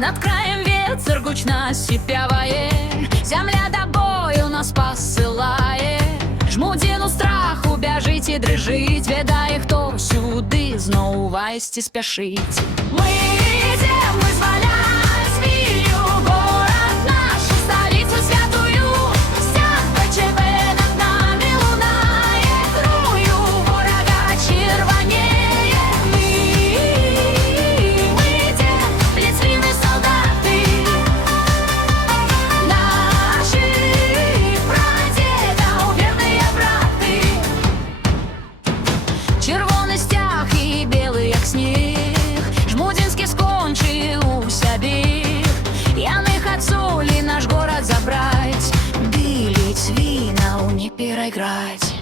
Над краем ветер гучно сіпяває, земля до бою нас посилає. Жмудину страху бяжить і дрижить, ведає, хто сюди знову вести спешить. Ми йдем визволять Вію, город наш, столицю святую. Стяг ВЧВ над нами лунає, крую ворога червоніє. Ми йдем, плецвіни солдати, наших прадедов верные браты. Червоний стяг і білий, як сніг, Жмудинський скончився біг. Яны хотели наш город забрать, били свинов не переиграть.